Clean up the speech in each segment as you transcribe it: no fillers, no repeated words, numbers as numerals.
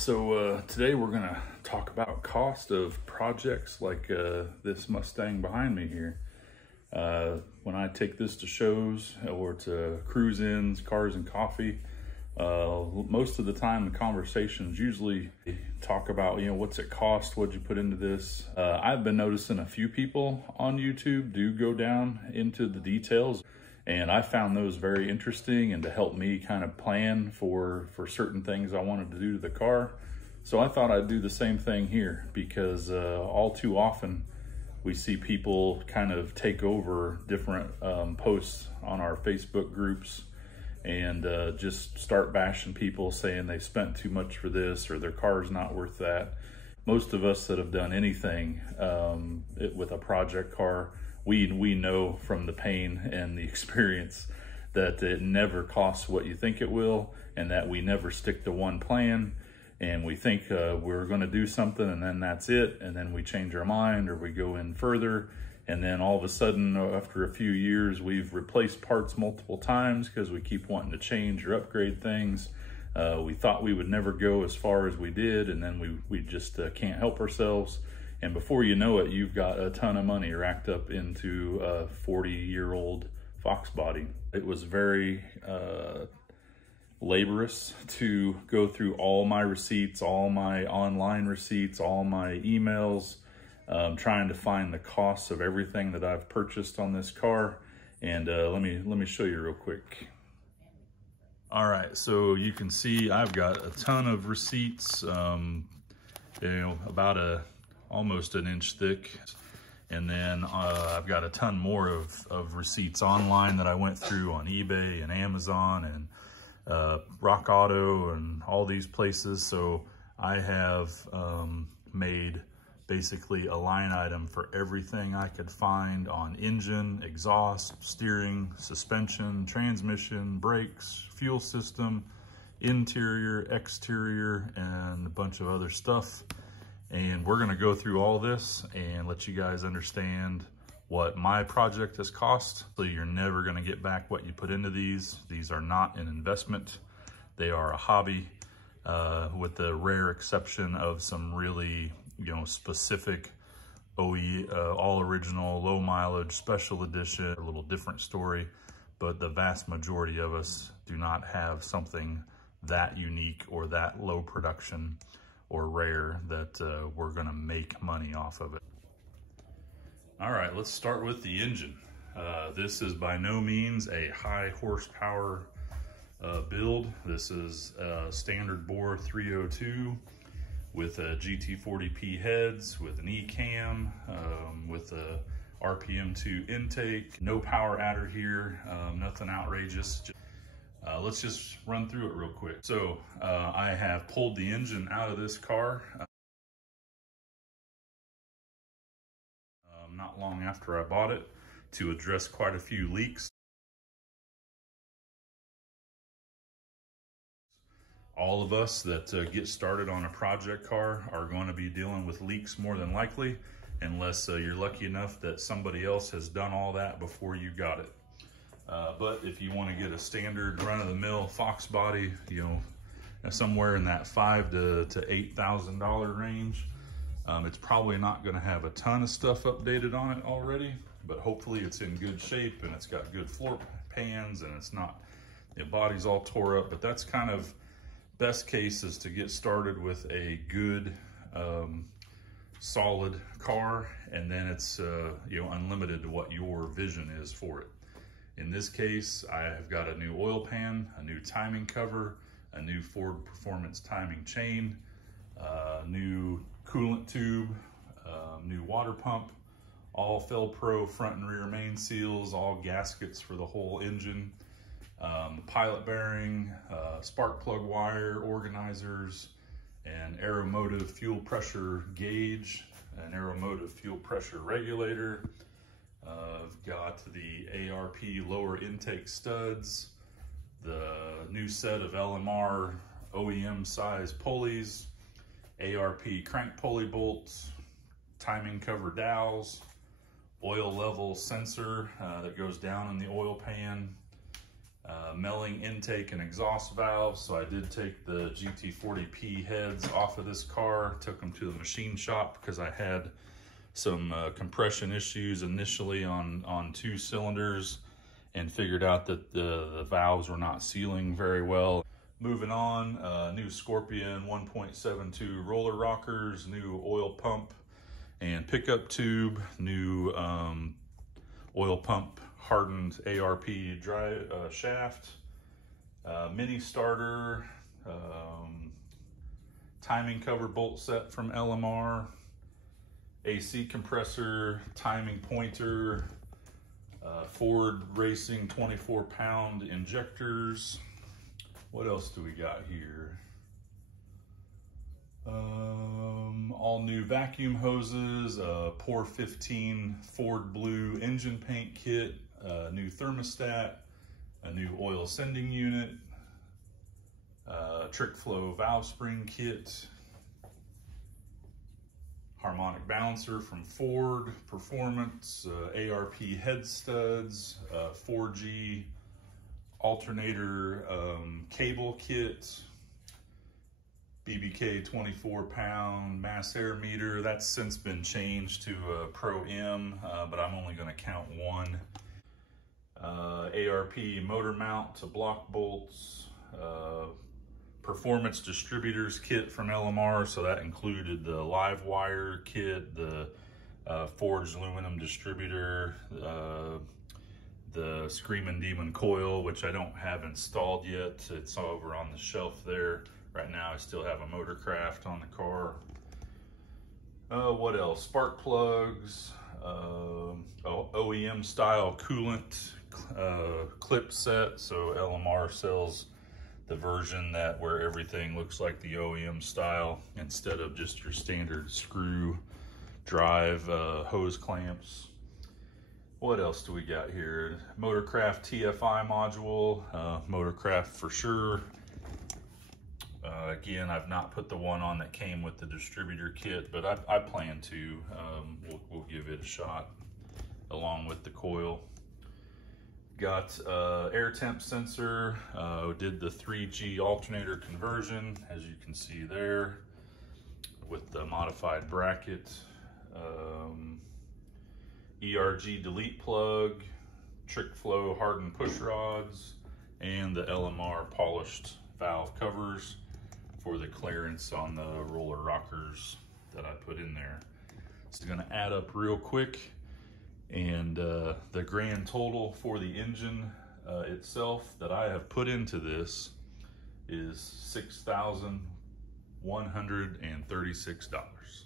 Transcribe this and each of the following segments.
So today we're going to talk about cost of projects like this Mustang behind me here. When I take this to shows or to cruise-ins, cars and coffee, most of the time the conversations usually talk about, what's it cost? What'd you put into this? I've been noticing a few people on YouTube do go down into the details, and I found those very interesting and to help me kind of plan for certain things I wanted to do to the car. So I thought I'd do the same thing here because all too often we see people kind of take over different posts on our Facebook groups and just start bashing people, saying they spent too much for this or their car's not worth that. Most of us that have done anything with a project car, we know from the pain and the experience that it never costs what you think it will, and that we never stick to one plan, and we think we're going to do something and then that's it, and then we change our mind or we go in further, and then all of a sudden after a few years we've replaced parts multiple times because we keep wanting to change or upgrade things. We thought we would never go as far as we did, and then we just can't help ourselves. And before you know it, you've got a ton of money racked up into a 40-year-old Foxbody. It was very laborious to go through all my receipts, all my online receipts, all my emails, trying to find the costs of everything that I've purchased on this car. And let me show you real quick. All right, so you can see I've got a ton of receipts, about almost an inch thick. And then I've got a ton more of receipts online that I went through on eBay and Amazon and Rock Auto and all these places. So I have made basically a line item for everything I could find on engine, exhaust, steering, suspension, transmission, brakes, fuel system, interior, exterior, and a bunch of other stuff. And we're gonna go through all this and let you guys understand what my project has cost. So you're never gonna get back what you put into these. These are not an investment. They are a hobby, with the rare exception of some really, specific OE, all original, low mileage, special edition, a little different story. But the vast majority of us do not have something that unique or that low production or rare that we're gonna make money off of it. All right, let's start with the engine. This is by no means a high horsepower build. This is a standard bore 302 with a GT40P heads, with an E-cam, with a RPM2 intake, no power adder here, nothing outrageous. Let's just run through it real quick. So I have pulled the engine out of this car not long after I bought it to address quite a few leaks. All of us that get started on a project car are going to be dealing with leaks more than likely, unless you're lucky enough that somebody else has done all that before you got it. But if you want to get a standard run-of-the-mill Foxbody, somewhere in that $5,000 to $8,000 range, it's probably not going to have a ton of stuff updated on it already, but hopefully it's in good shape and it's got good floor pans and it's not, the body's all tore up. But that's kind of best case, is to get started with a good, solid car, and then it's unlimited to what your vision is for it. In this case, I have got a new oil pan, a new timing cover, a new Ford Performance timing chain, new coolant tube, new water pump, all Fel-Pro front and rear main seals, all gaskets for the whole engine, the pilot bearing, spark plug wire, organizers, an Aeromotive fuel pressure gauge, an Aeromotive fuel pressure regulator. I've got the ARP lower intake studs, the new set of LMR OEM size pulleys, ARP crank pulley bolts, timing cover dowels, oil level sensor that goes down in the oil pan, Melling intake and exhaust valves. So I did take the GT40P heads off of this car, took them to the machine shop because I had some compression issues initially on 2 cylinders, and figured out that the valves were not sealing very well. Moving on, new Scorpion 1.72 roller rockers, new oil pump and pickup tube, new oil pump hardened ARP drive shaft, mini starter, timing cover bolt set from LMR, AC compressor, timing pointer, Ford Racing 24-pound injectors. What else do we got here? All new vacuum hoses, Pour 15 Ford Blue engine paint kit, new thermostat, a new oil sending unit, trick flow valve spring kit, harmonic balancer from Ford, performance, ARP head studs, 4G alternator cable kit, BBK 24-pound mass air meter. That's since been changed to a Pro M, but I'm only going to count one. ARP motor mount to block bolts, performance distributors kit from LMR, so that included the live wire kit, the forged aluminum distributor, the Screamin' Demon coil, which I don't have installed yet. It's over on the shelf there. Right now I still have a Motorcraft on the car. What else? Spark plugs, OEM style coolant clip set. So LMR sells the version where everything looks like the OEM style instead of just your standard screw drive hose clamps. What else do we got here? Motorcraft TFI module, Motorcraft for sure. Again, I've not put the one on that came with the distributor kit, but I plan to. We'll give it a shot along with the coil. Got air temp sensor, did the 3G alternator conversion, as you can see there, with the modified bracket. ERG delete plug, trick flow hardened push rods, and the LMR polished valve covers for the clearance on the roller rockers that I put in there. It's gonna add up real quick, and the grand total for the engine itself that I have put into this is $6,136.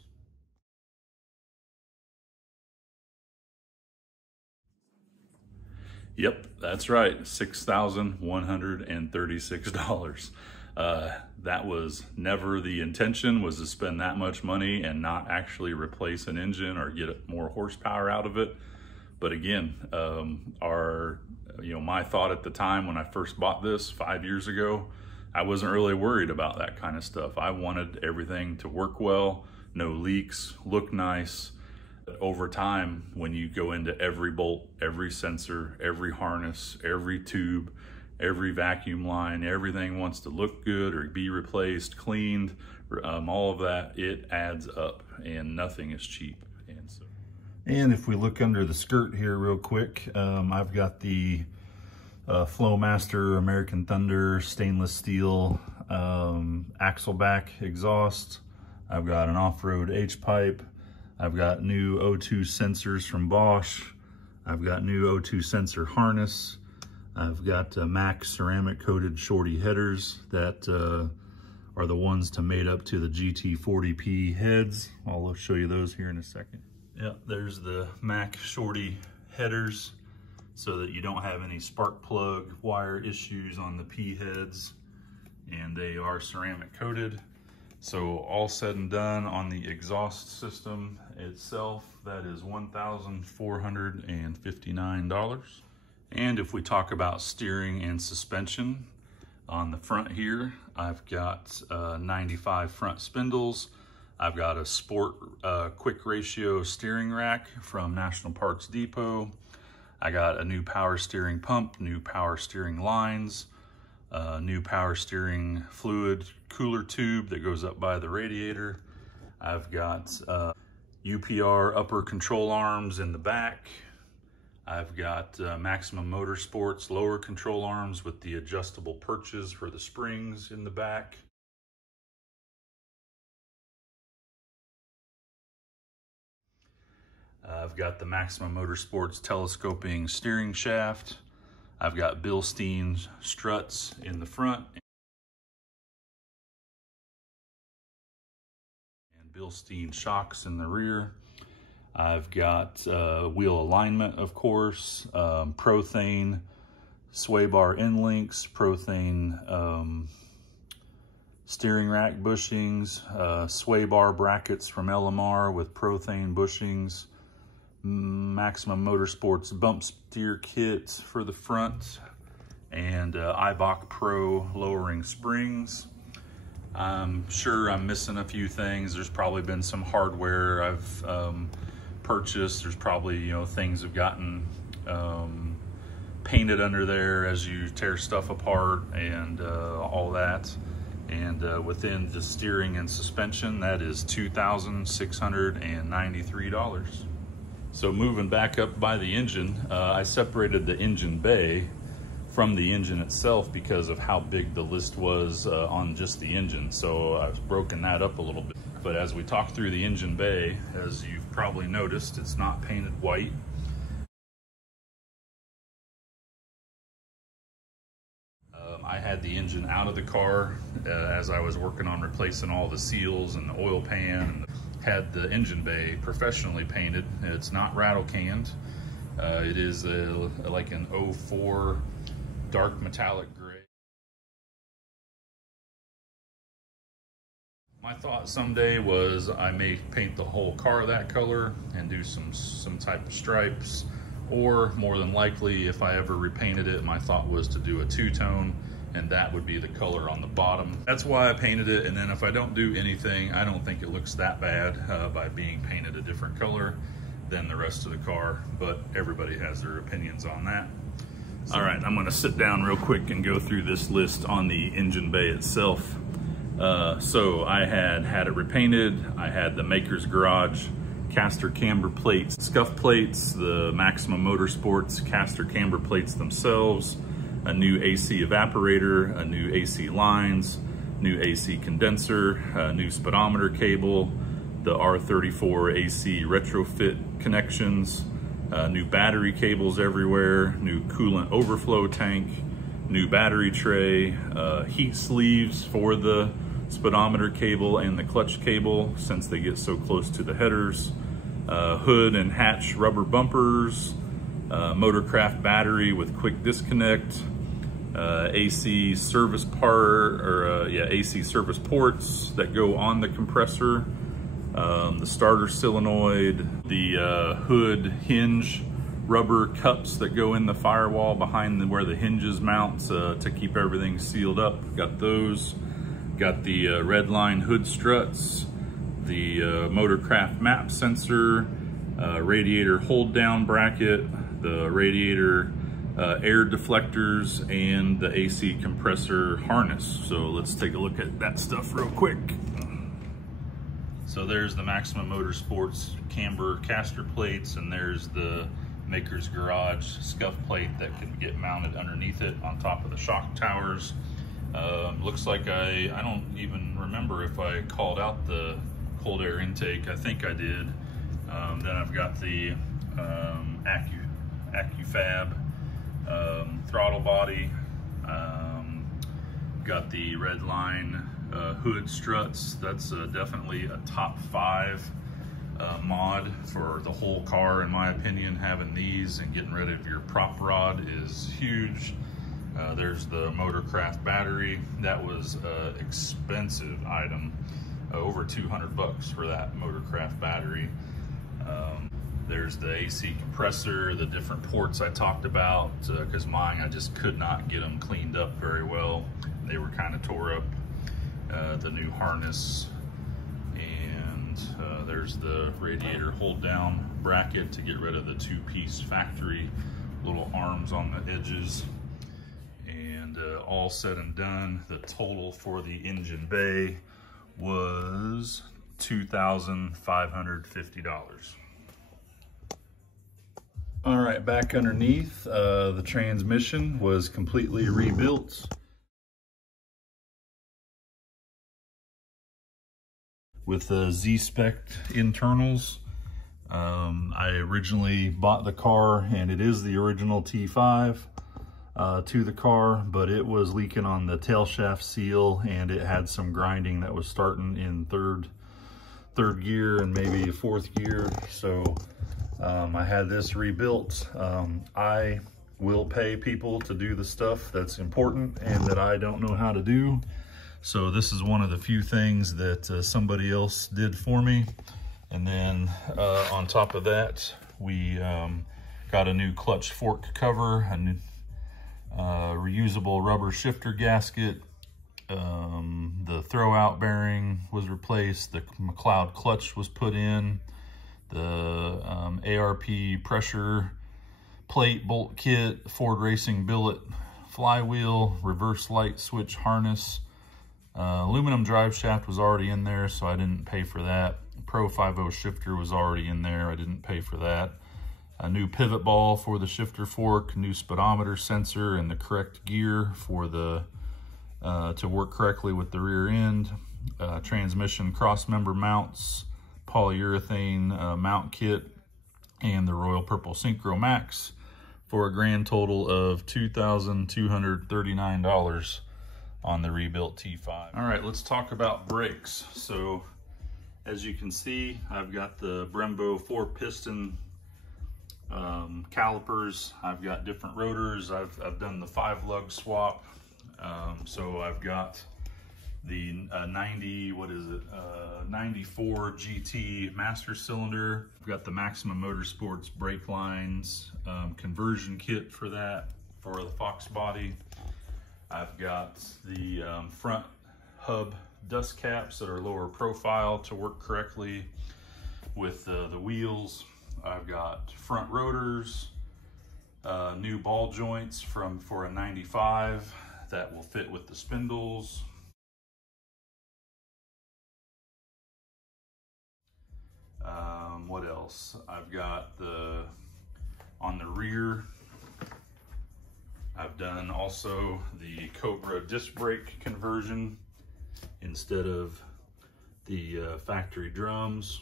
Yep, that's right, $6,136. That was never the intention, was to spend that much money and not actually replace an engine or get more horsepower out of it. But again, my thought at the time when I first bought this 5 years ago, I wasn't really worried about that kind of stuff. I wanted everything to work well, no leaks, look nice. Over time, when you go into every bolt, every sensor, every harness, every tube, every vacuum line, everything wants to look good or be replaced, cleaned, all of that, it adds up, and nothing is cheap. And if we look under the skirt here real quick, I've got the Flowmaster American Thunder stainless steel axle back exhaust. I've got an off-road H-pipe. I've got new O2 sensors from Bosch. I've got new O2 sensor harness. I've got Max ceramic coated shorty headers that are the ones to mate up to the GT40P heads. I'll show you those here in a second. Yeah, there's the Max shorty headers so that you don't have any spark plug wire issues on the P heads, and they are ceramic coated. So all said and done on the exhaust system itself, that is $1,459. And if we talk about steering and suspension, on the front here, I've got 95 front spindles. I've got a sport quick ratio steering rack from National Parts Depot. I got a new power steering pump, new power steering lines, new power steering fluid cooler tube that goes up by the radiator. I've got UPR upper control arms in the back. I've got Maximum Motorsports lower control arms with the adjustable perches for the springs in the back. I've got the Maximum Motorsports telescoping steering shaft. I've got Bilstein struts in the front and Bilstein shocks in the rear. I've got wheel alignment, of course, Prothane sway bar end links, Prothane steering rack bushings, sway bar brackets from LMR with Prothane bushings, Maximum Motorsports bump steer kit for the front, and Eibach Pro lowering springs. I'm sure I'm missing a few things. There's probably been some hardware I've purchased. There's probably, you know, things have gotten painted under there as you tear stuff apart and all that. And within the steering and suspension, that is $2,693. So moving back up by the engine, I separated the engine bay from the engine itself because of how big the list was on just the engine. So I've broken that up a little bit. But as we talk through the engine bay, as you've probably noticed, it's not painted white. I had the engine out of the car as I was working on replacing all the seals and the oil pan, and had the engine bay professionally painted. It's not rattle canned. It is like an 04 dark metallic gray. My thought someday was I may paint the whole car that color and do some type of stripes, or more than likely, if I ever repainted it, my thought was to do a two-tone, and that would be the color on the bottom. That's why I painted it, and then if I don't do anything, I don't think it looks that bad by being painted a different color than the rest of the car, but everybody has their opinions on that. All right, I'm gonna sit down real quick and go through this list on the engine bay itself. So I had it repainted. I had the Maker's Garage caster camber plates, scuff plates, the Maximum Motorsports caster camber plates themselves, a new AC evaporator, a new AC lines, new AC condenser, a new speedometer cable, the R34 AC retrofit connections, new battery cables everywhere, new coolant overflow tank, new battery tray, heat sleeves for the speedometer cable and the clutch cable since they get so close to the headers, hood and hatch rubber bumpers, Motorcraft battery with quick disconnect, AC service AC service ports that go on the compressor, the starter solenoid, the hood hinge rubber cups that go in the firewall behind where the hinges mount to keep everything sealed up. Got those. Got the red line hood struts, the Motorcraft map sensor, radiator hold down bracket, the radiator air deflectors, and the AC compressor harness. So let's take a look at that stuff real quick. So there's the Maximum Motorsports camber caster plates, and there's the Maker's Garage scuff plate that can get mounted underneath it on top of the shock towers. Looks like I don't even remember if I called out the cold air intake. I think I did. Then I've got the AccuFab throttle body. Got the red line hood struts. That's definitely a top 5 mod for the whole car, in my opinion. Having these and getting rid of your prop rod is huge. There's the Motorcraft battery. That was an expensive item, over 200 bucks for that Motorcraft battery. There's the AC compressor, the different ports I talked about, because mine, I just could not get them cleaned up very well. They were kind of tore up. The new harness, and there's the radiator hold down bracket to get rid of the 2-piece factory little arms on the edges. And all said and done, the total for the engine bay was $2,550. All right, back underneath, the transmission was completely rebuilt with Z-spec internals. I originally bought the car, and it is the original T5 to the car, but it was leaking on the tail shaft seal, and it had some grinding that was starting in third gear and maybe fourth gear. So I had this rebuilt. I will pay people to do the stuff that's important and that I don't know how to do. So this is one of the few things that somebody else did for me. And then on top of that, we got a new clutch fork cover, a new reusable rubber shifter gasket. The throwout bearing was replaced. The McLeod clutch was put in. The ARP pressure plate bolt kit, Ford Racing billet flywheel, reverse light switch harness. Aluminum drive shaft was already in there, so I didn't pay for that. Pro 5.0 shifter was already in there. I didn't pay for that. A new pivot ball for the shifter fork, new speedometer sensor, and the correct gear for the to work correctly with the rear end. Transmission cross member mounts, polyurethane mount kit, and the Royal Purple Synchro Max for a grand total of $2,239 on the rebuilt T5. All right, let's talk about brakes. So as you can see, I've got the Brembo 4-piston calipers. I've got different rotors. I've done the 5-lug swap. So I've got the 94 GT master cylinder. I've got the Maximum Motorsports brake lines conversion kit for that, for the Foxbody. I've got the front hub dust caps that are lower profile to work correctly with the wheels. I've got front rotors, new ball joints for a 95 that will fit with the spindles. What else? I've got on the rear, I've done also the Cobra disc brake conversion instead of the factory drums.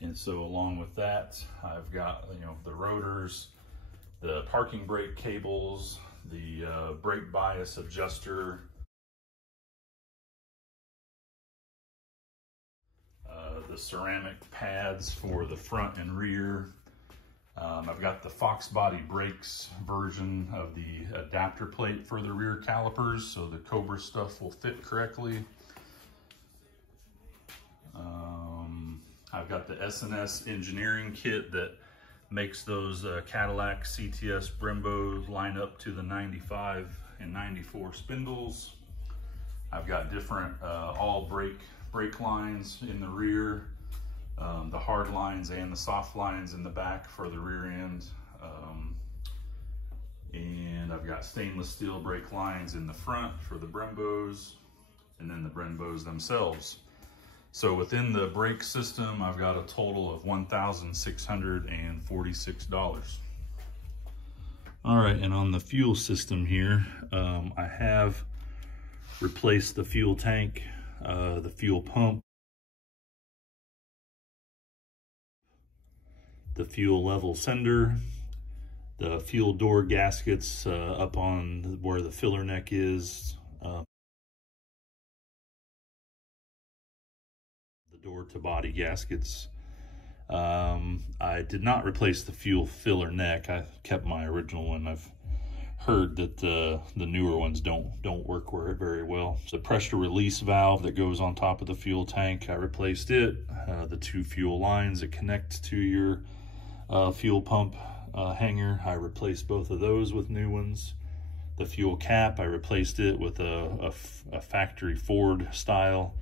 And so along with that, I've got, the rotors, the parking brake cables, the brake bias adjuster, the ceramic pads for the front and rear. I've got the Foxbody brakes version of the adapter plate for the rear calipers, so the Cobra stuff will fit correctly. I've got the S&S engineering kit that makes those Cadillac CTS Brembo line up to the 95 and 94 spindles. I've got different all brake lines in the rear, the hard lines and the soft lines in the back for the rear end. And I've got stainless steel brake lines in the front for the Brembos, and then the Brembos themselves. So within the brake system, I've got a total of $1,646. All right, and on the fuel system here, I have replaced the fuel tank, the fuel pump, the fuel level sender, the fuel door gaskets up on where the filler neck is, the door to body gaskets. I did not replace the fuel filler neck. I kept my original one. I've heard that the newer ones don't work very well. The pressure release valve that goes on top of the fuel tank, I replaced it. The 2 fuel lines that connect to your fuel pump hanger, I replaced both of those with new ones. The fuel cap, I replaced it with a factory Ford style.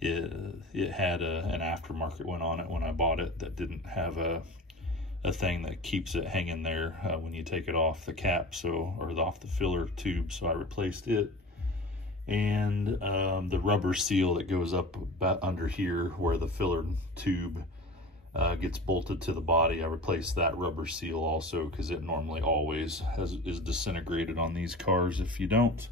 It had an aftermarket one on it when I bought it that didn't have a a thing that keeps it hanging there when you take it off the cap, or off the filler tube. So I replaced it. And the rubber seal that goes up about under here where the filler tube gets bolted to the body, I replaced that rubber seal also, because it normally always is disintegrated on these cars if you don't.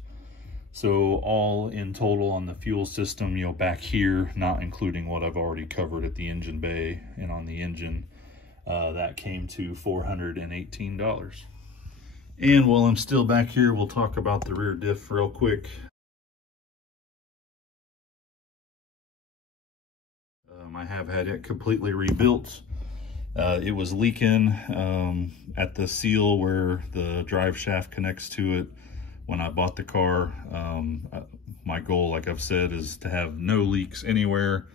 So all in total on the fuel system, you know, back here, not including what I've already covered at the engine bay and on the engine, that came to $418. And while I'm still back here, we'll talk about the rear diff real quick. I have had it completely rebuilt. It was leaking at the seal where the drive shaft connects to it when I bought the car. My goal, like I've said, is to have no leaks anywhere.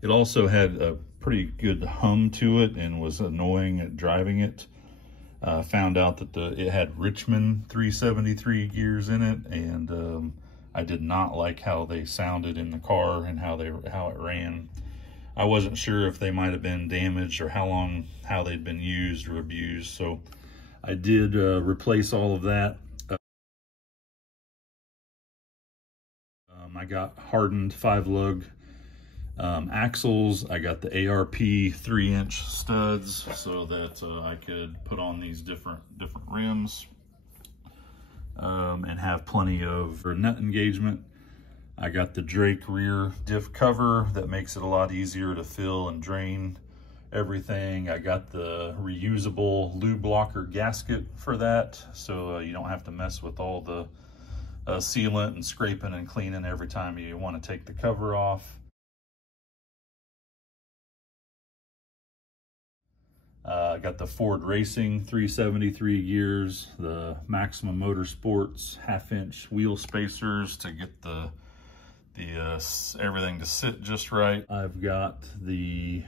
It also had a pretty good hum to it and was annoying at driving it. Found out that it had Richmond 373 gears in it, and I did not like how they sounded in the car and how it ran. I wasn't sure if they might have been damaged or how they'd been used or abused. So I did replace all of that. I got hardened 5-lug axles. I got the ARP 3-inch studs so that I could put on these different rims and have plenty of nut engagement. I got the Drake rear diff cover that makes it a lot easier to fill and drain everything. I got the reusable lube blocker gasket for that, so you don't have to mess with all the sealant and scraping and cleaning every time you want to take the cover off. I got the Ford Racing 373 gears, the Maximum Motorsports 1/2-inch wheel spacers to get everything to sit just right. I've got the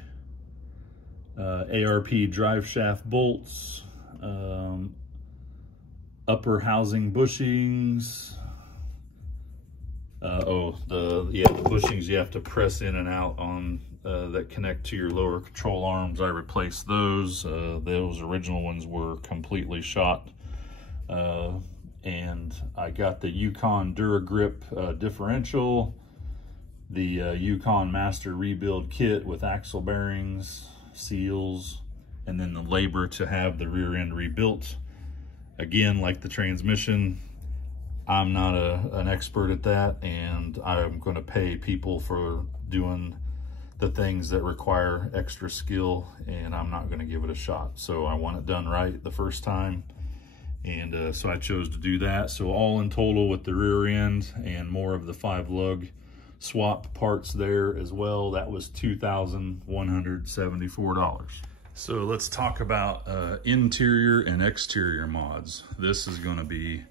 ARP drive shaft bolts, upper housing bushings. The bushings you have to press in and out on that connect to your lower control arms. I replaced those. Those original ones were completely shot. And I got the Yukon DuraGrip differential, the Yukon Master Rebuild kit with axle bearings, seals, and then the labor to have the rear end rebuilt. Again, like the transmission, I'm not an expert at that, and I'm going to pay people for doing the things that require extra skill, and I'm not going to give it a shot. So I want it done right the first time. And so I chose to do that. So all in total with the rear end and more of the 5-lug swap parts there as well, that was $2,174. So let's talk about interior and exterior mods. This is going to be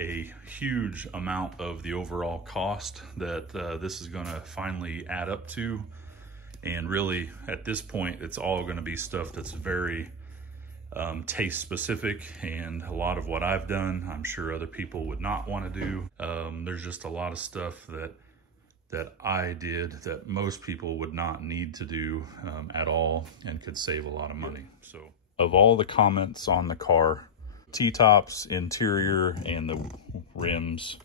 a huge amount of the overall cost that this is going to finally add up to. And really at this point, it's all going to be stuff that's very taste specific, and a lot of what I've done, I'm sure other people would not want to do. There's just a lot of stuff that I did that most people would not need to do at all and could save a lot of money. So of all the comments on the car, T-tops, interior, and the rims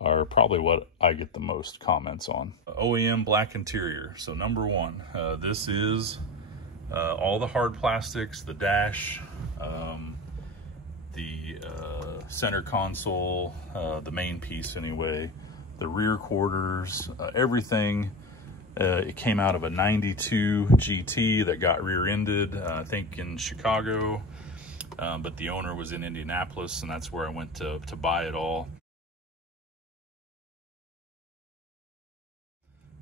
are probably what I get the most comments on. OEM black interior. So number one, this is all the hard plastics, the dash, the center console, the main piece anyway, the rear quarters, everything. It came out of a 92 GT that got rear-ended, I think in Chicago, but the owner was in Indianapolis, and that's where I went to buy it all.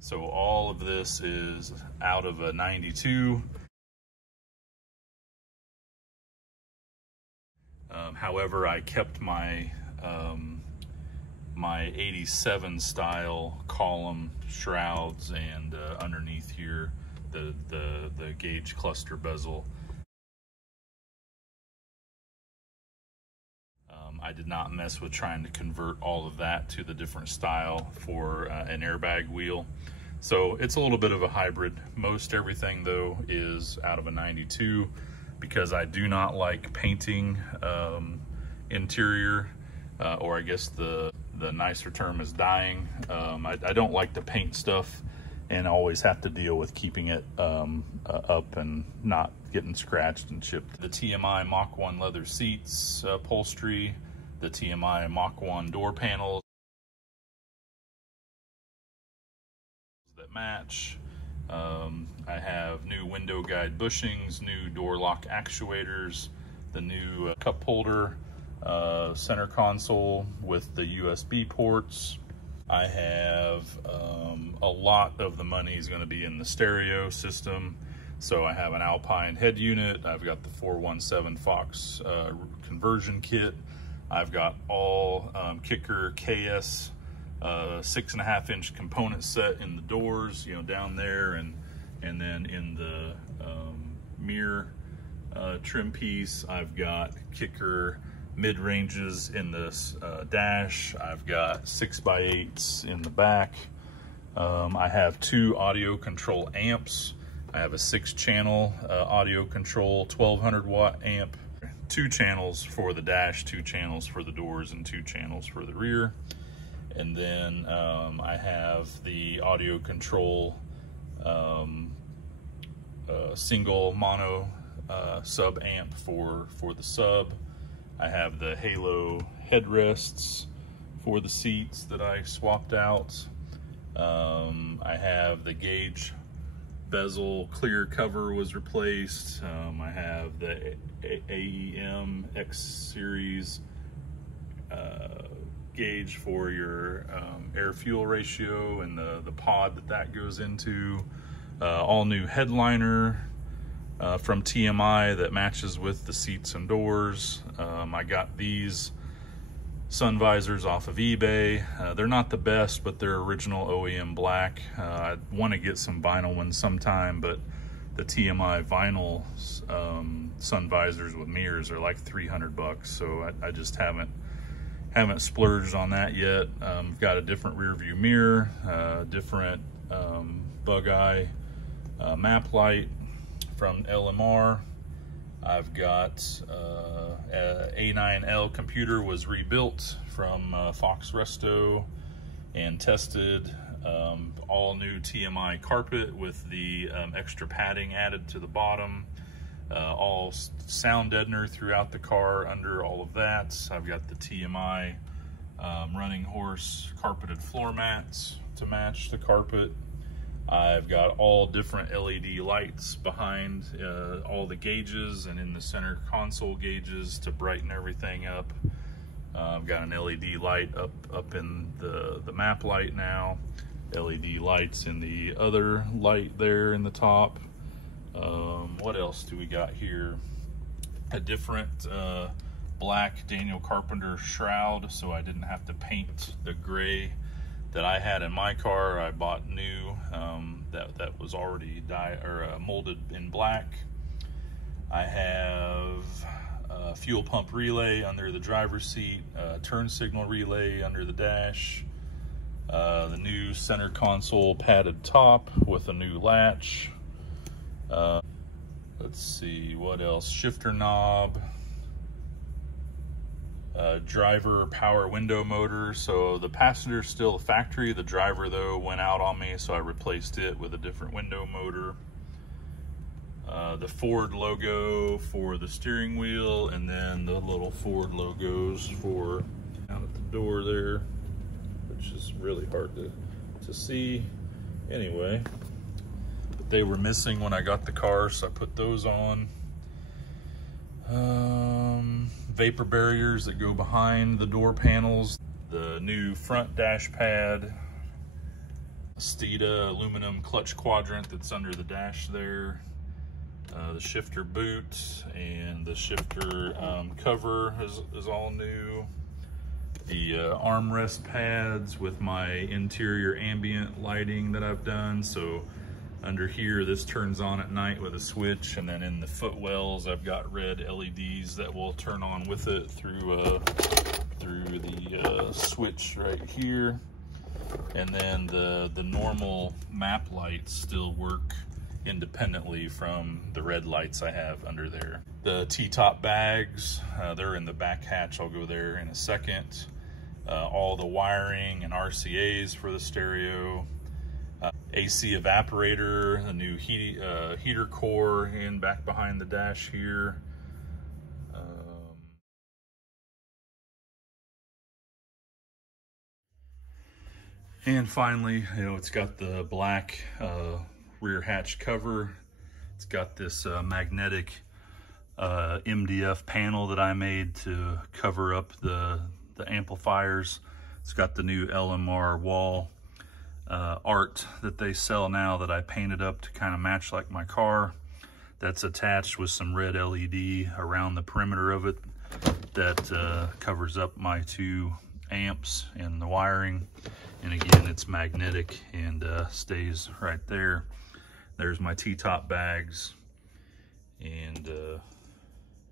So all of this is out of a 92. However, I kept my my 87 style column shrouds and underneath here the gauge cluster bezel. I did not mess with trying to convert all of that to the different style for an airbag wheel. So it's a little bit of a hybrid. Most everything though is out of a 92. because I do not like painting interior, or I guess the nicer term is dyeing. I don't like to paint stuff and always have to deal with keeping it up and not getting scratched and chipped. The TMI Mach 1 leather seats upholstery, the TMI Mach 1 door panels that match. I have new window guide bushings, new door lock actuators, the new cup holder, center console with the USB ports. I have a lot of the money is going to be in the stereo system. So I have an Alpine head unit. I've got the 417 Fox conversion kit. I've got all Kicker KS 6.5-inch component set in the doors, you know, down there, and then in the mirror trim piece. I've got Kicker mid-ranges in this dash. I've got 6x8s in the back. I have 2 audio control amps. I have a 6-channel audio control 1200 watt amp, 2 channels for the dash, 2 channels for the doors, and 2 channels for the rear. And then I have the audio control single mono sub amp for the sub. I have the Halo headrests for the seats that I swapped out. I have the gauge bezel clear cover was replaced. I have the AEM X series gauge for your air fuel ratio and the pod that goes into. All new headliner from TMI that matches with the seats and doors. I got these sun visors off of eBay. They're not the best, but they're original OEM black. I want to get some vinyl ones sometime, but the TMI vinyl sun visors with mirrors are like 300 bucks, so I just haven't splurged on that yet. I've got a different rear view mirror, different bug eye map light from LMR. I've got A9L computer was rebuilt from Fox Resto and tested. All new TMI carpet with the extra padding added to the bottom. All sound deadener throughout the car under all of that. I've got the TMI running horse carpeted floor mats to match the carpet. I've got all different LED lights behind all the gauges and in the center console gauges to brighten everything up. I've got an LED light up in the map light now. LED lights in the other light there in the top. What else do we got here? A different black Daniel Carpenter shroud, so I didn't have to paint the gray that I had in my car. I bought new that was already molded in black. I have a fuel pump relay under the driver's seat, turn signal relay under the dash, the new center console padded top with a new latch. Let's see, what else? Shifter knob, driver power window motor. So the passenger's still the factory. The driver though went out on me, so I replaced it with a different window motor. The Ford logo for the steering wheel, and then the little Ford logos for down at the door there, which is really hard to see. Anyway, but they were missing when I got the car, so I put those on. Vapor barriers that go behind the door panels, the new front dash pad, Steeda aluminum clutch quadrant that's under the dash there, the shifter boot and the shifter cover is all new. The armrest pads with my interior ambient lighting that I've done. So under here, this turns on at night with a switch, and then in the footwells, I've got red LEDs that will turn on with it through the switch right here. And then the normal map lights still work independently from the red lights I have under there. The T-top bags, they're in the back hatch. I'll go there in a second. All the wiring and RCAs for the stereo. AC evaporator, a new heater core in back behind the dash here. And finally, you know, it's got the black rear hatch cover. It's got this magnetic MDF panel that I made to cover up the amplifiers. It's got the new LMR wall art that they sell now that I painted up to kind of match like my car. That's attached with some red LED around the perimeter of it that covers up my 2 amps and the wiring. And again, it's magnetic and stays right there. There's my T-top bags, and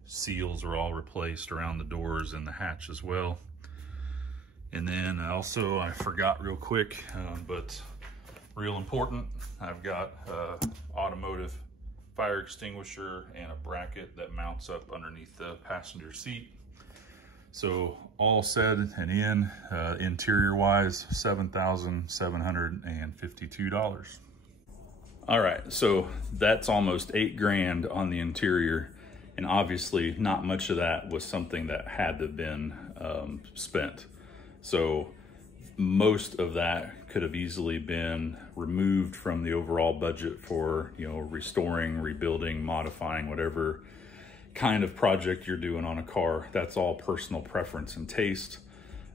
seals are all replaced around the doors and the hatch as well. And then also, I forgot real quick, but real important, I've got automotive fire extinguisher and a bracket that mounts up underneath the passenger seat. So all said and in, interior wise, $7,752. All right, so that's almost $8,000 on the interior. And obviously not much of that was something that had to have been spent. So most of that could have easily been removed from the overall budget for, you know, restoring, rebuilding, modifying, whatever kind of project you're doing on a car. That's all personal preference and taste,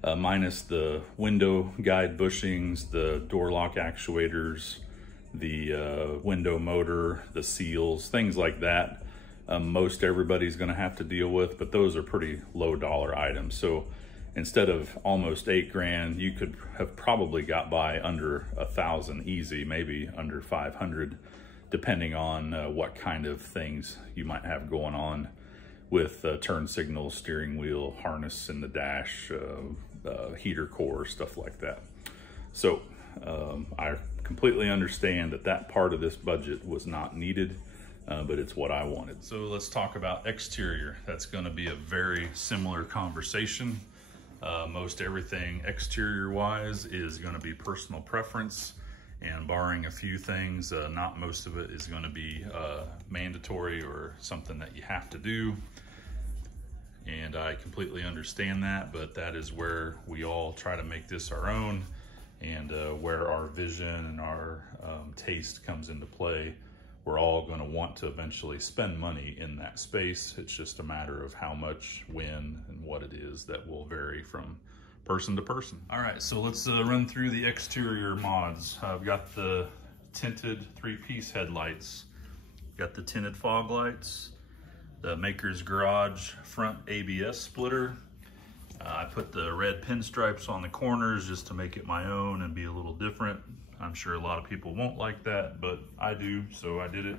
minus the window guide bushings, the door lock actuators, the window motor, the seals, things like that. Most everybody's going to have to deal with, but those are pretty low dollar items. So instead of almost $8,000, you could have probably got by under 1,000 easy, maybe under 500, depending on what kind of things you might have going on with turn signals, steering wheel, harness in the dash, heater core, stuff like that. So I completely understand that that part of this budget was not needed, but it's what I wanted. So let's talk about exterior. That's going to be a very similar conversation. Most everything exterior wise is going to be personal preference, and barring a few things, not most of it is going to be mandatory or something that you have to do. And I completely understand that, but that is where we all try to make this our own, and where our vision and our taste comes into play. We're all going to want to eventually spend money in that space. It's just a matter of how much, when, and what it is that will vary from person to person. All right, so let's run through the exterior mods. I've got the tinted 3-piece headlights, got the tinted fog lights, the Maker's Garage front ABS splitter. I put the red pinstripes on the corners just to make it my own and be a little different. I'm sure a lot of people won't like that, but I do, so I did it.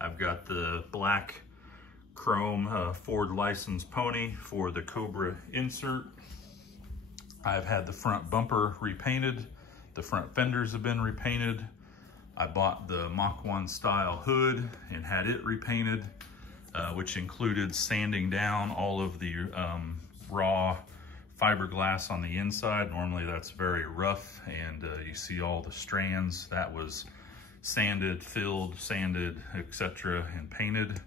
I've got the black chrome Ford license pony for the Cobra insert. I've had the front bumper repainted. The front fenders have been repainted. I bought the Mach 1 style hood and had it repainted, which included sanding down all of the raw fiberglass on the inside. Normally that's very rough, and you see all the strands. That was sanded, filled, sanded, etc., and painted.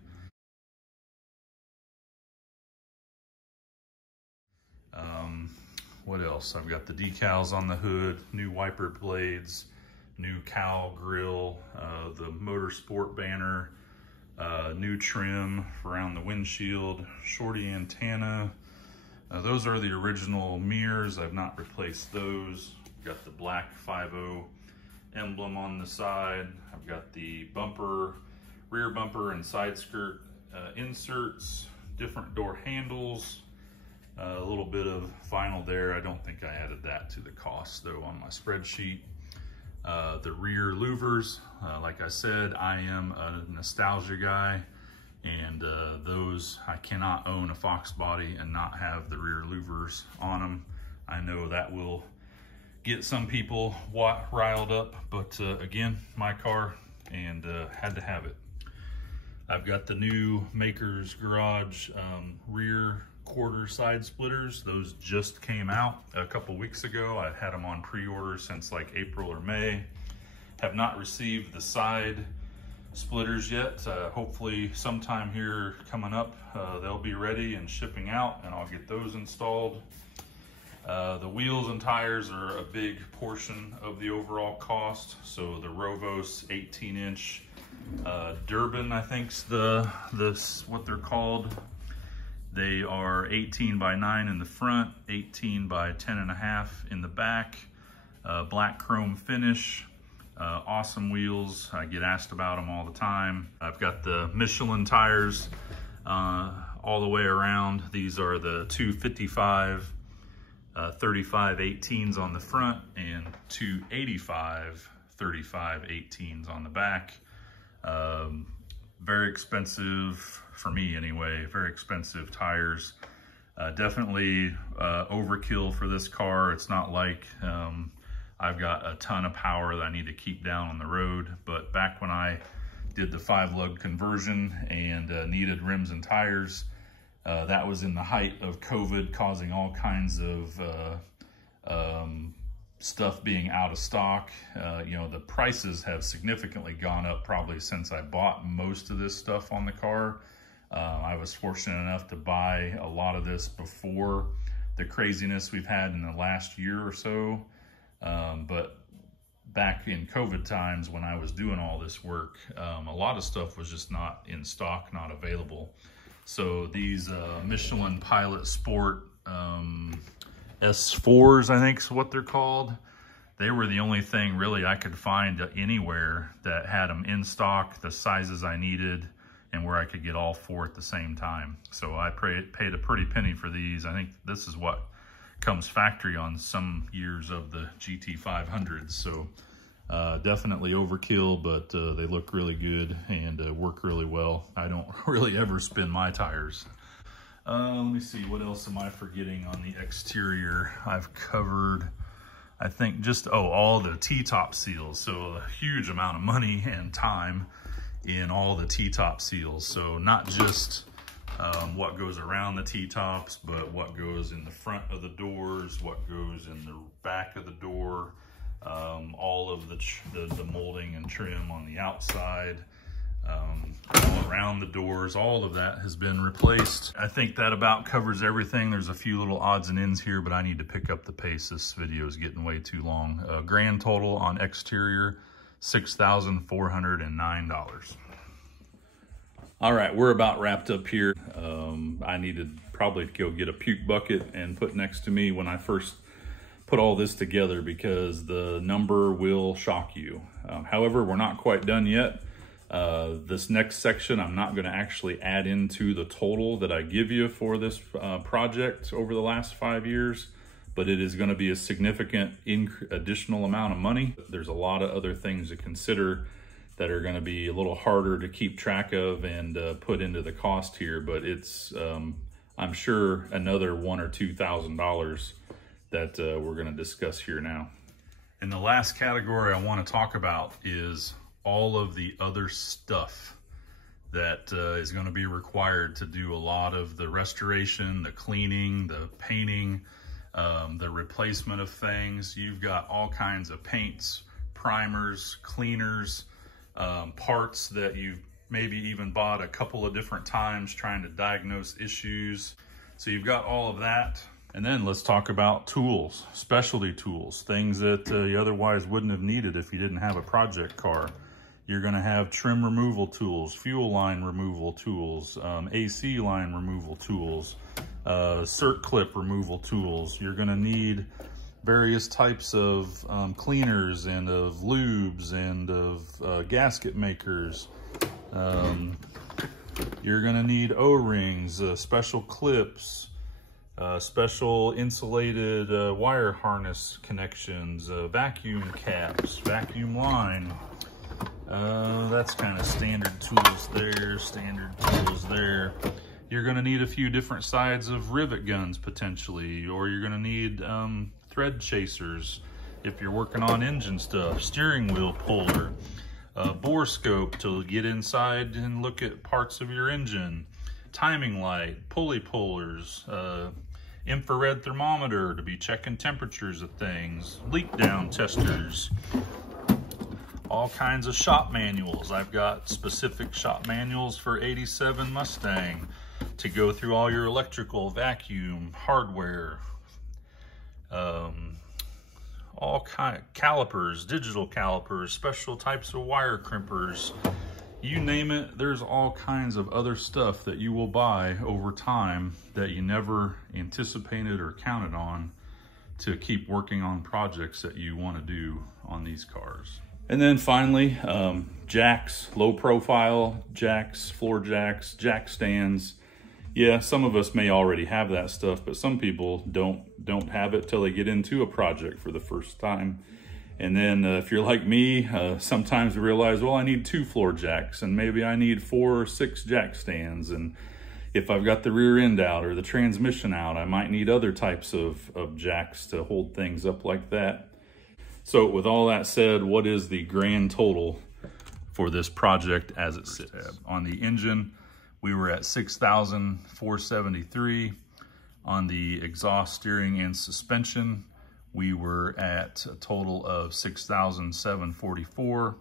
What else? I've got the decals on the hood, new wiper blades, new cowl grill, the motorsport banner, new trim around the windshield, shorty antenna. Those are the original mirrors. I've not replaced those. Got the black 5.0 emblem on the side. I've got the bumper, rear bumper and side skirt inserts, different door handles, a little bit of vinyl there. I don't think I added that to the cost though on my spreadsheet. The rear louvers, like I said, I am a nostalgia guy, and those, I cannot own a Foxbody and not have the rear louvers on them. I know that will get some people riled up, but again, my car, and had to have it. I've got the new Maker's Garage rear quarter side splitters. Those just came out a couple weeks ago. I've had them on pre-order since like April or May. Have not received the side splitters yet. Hopefully sometime here coming up, they'll be ready and shipping out, and I'll get those installed. The wheels and tires are a big portion of the overall cost. So the Rovos 18-inch Durban, I think's what they're called. They are 18 by 9 in the front, 18 by 10.5 in the back. Black chrome finish. Awesome wheels. I get asked about them all the time. I've got the Michelin tires all the way around. These are the 255 35 18s on the front and 285 35 18s on the back. Very expensive, for me anyway, very expensive tires. Definitely overkill for this car. It's not like I've got a ton of power that I need to keep down on the road, but back when I did the 5-lug conversion and needed rims and tires, that was in the height of COVID, causing all kinds of stuff being out of stock. You know, the prices have significantly gone up probably since I bought most of this stuff on the car. I was fortunate enough to buy a lot of this before the craziness we've had in the last year or so. But back in COVID times when I was doing all this work, a lot of stuff was just not in stock, not available. So these Michelin Pilot Sport S4s, I think is what they're called. They were the only thing really I could find anywhere that had them in stock, the sizes I needed, and where I could get all four at the same time. So I paid a pretty penny for these. I think this is what comes factory on some years of the GT500s. So definitely overkill, but they look really good and work really well. I don't really ever spin my tires. Let me see, what else am I forgetting on the exterior? I've covered, I think, just, all the T-top seals. So a huge amount of money and time in all the T-top seals. So not just what goes around the T-tops, but what goes in the front of the doors, what goes in the back of the door, all of the molding and trim on the outside, all around the doors, all of that has been replaced. I think that about covers everything. There's a few little odds and ends here, but I need to pick up the pace. This video is getting way too long. Grand total on exterior, $6,409. All right, we're about wrapped up here. I needed probably to go get a puke bucket and put next to me when I first put all this together, because the number will shock you. However, we're not quite done yet. This next section, I'm not going to actually add into the total that I give you for this project over the last 5 years, but it is going to be a significant additional amount of money. There's a lot of other things to consider that are going to be a little harder to keep track of and put into the cost here, but it's, I'm sure, another $1,000 or $2,000 that we're going to discuss here now. And the last category I want to talk about is all of the other stuff that is going to be required to do a lot of the restoration, the cleaning, the painting, the replacement of things. You've got all kinds of paints, primers, cleaners, parts that you've maybe even bought a couple of different times trying to diagnose issues. So you've got all of that. And then let's talk about tools, specialty tools, things that you otherwise wouldn't have needed if you didn't have a project car. You're going to have trim removal tools, fuel line removal tools, AC line removal tools, cert clip removal tools. You're going to need various types of cleaners and of lubes and of gasket makers. You're going to need O-rings, special clips, special insulated wire harness connections, vacuum caps, vacuum line. That's kind of standard tools there, standard tools there. You're going to need a few different sides of rivet guns potentially, or you're going to need thread chasers if you're working on engine stuff, steering wheel puller, a bore scope to get inside and look at parts of your engine, timing light, pulley pullers, infrared thermometer to be checking temperatures of things, leak down testers, all kinds of shop manuals. I've got specific shop manuals for 87 Mustang to go through all your electrical, vacuum, hardware, all kind of calipers, digital calipers, special types of wire crimpers, you name it. There's all kinds of other stuff that you will buy over time that you never anticipated or counted on to keep working on projects that you want to do on these cars. And then finally, jacks, low profile jacks, floor jacks, jack stands. Yeah, some of us may already have that stuff, but some people don't have it till they get into a project for the first time. And then if you're like me, sometimes you realize, well, I need 2 floor jacks, and maybe I need 4 or 6 jack stands. And if I've got the rear end out or the transmission out, I might need other types of jacks to hold things up like that. So with all that said, what is the grand total for this project as it sits? On the engine, we were at $6,473. On the exhaust, steering, and suspension, we were at a total of $6,744.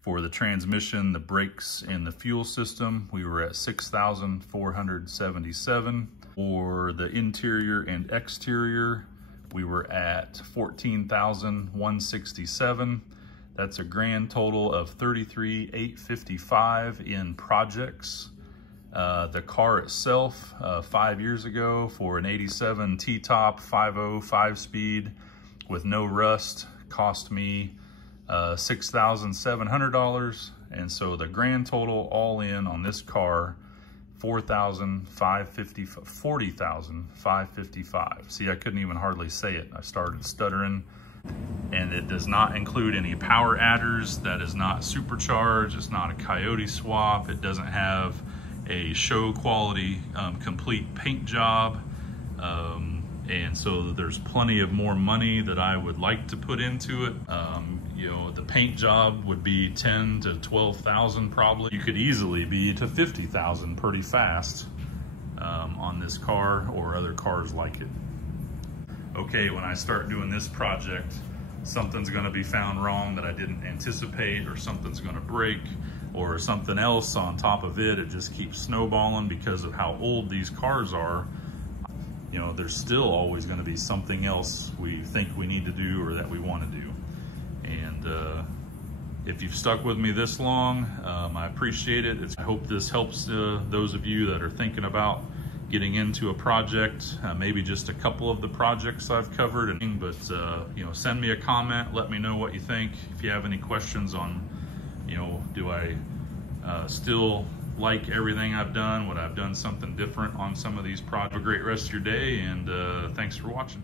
For the transmission, the brakes, and the fuel system, we were at $6,477. For the interior and exterior, we were at $14,167. That's a grand total of $33,855 in projects. The car itself, 5 years ago, for an 87 T-top 5.0 5-speed with no rust, cost me $6,700. And so the grand total all in on this car, $40,555. See, I couldn't even hardly say it. I started stuttering. And it does not include any power adders. That is not supercharged. It's not a Coyote swap. It doesn't have a show quality complete paint job. And so there's plenty of more money that I would like to put into it. You know, the paint job would be 10 to 12,000 probably. You could easily be to 50,000 pretty fast on this car or other cars like it. Okay, when I start doing this project, something's gonna be found wrong that I didn't anticipate, or something's gonna break, or something else on top of it. It just keeps snowballing because of how old these cars are. You know, there's still always gonna be something else we think we need to do or that we wanna do. And if you've stuck with me this long, I appreciate it. I hope this helps those of you that are thinking about getting into a project, maybe just a couple of the projects I've covered. But you know, send me a comment, let me know what you think. If you have any questions on, you know, do I still like everything I've done? Would I have done something different on some of these projects? Have a great rest of your day, and thanks for watching.